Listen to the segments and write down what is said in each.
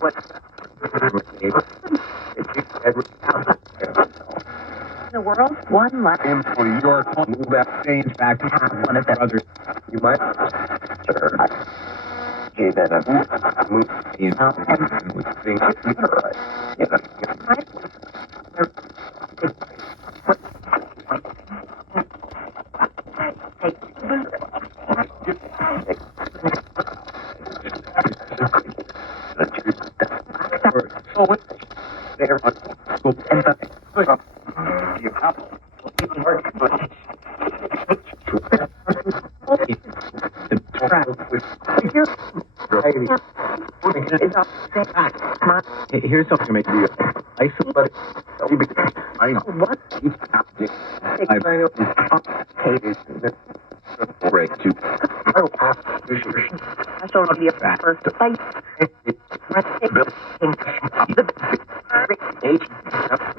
what in the world? One left. For your move that change back to one of the others. You might, sir. Okay, that move in and with things here's something to make you isolate. I know what you break to. I shall not be a first fight.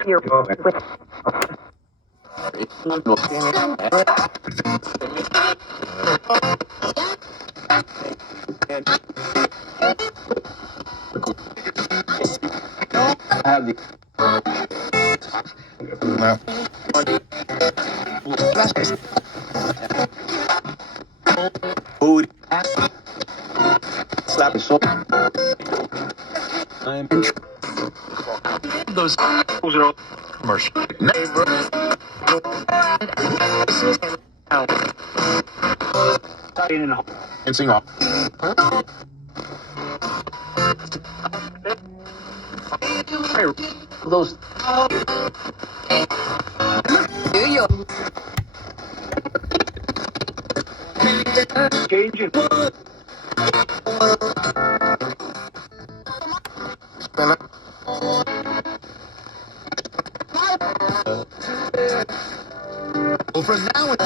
Here with have the food slap so I'm those are all commercial neighbor and sing off those changing over now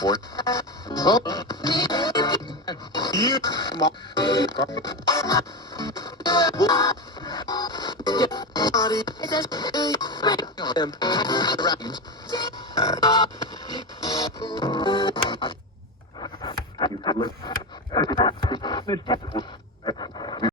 for you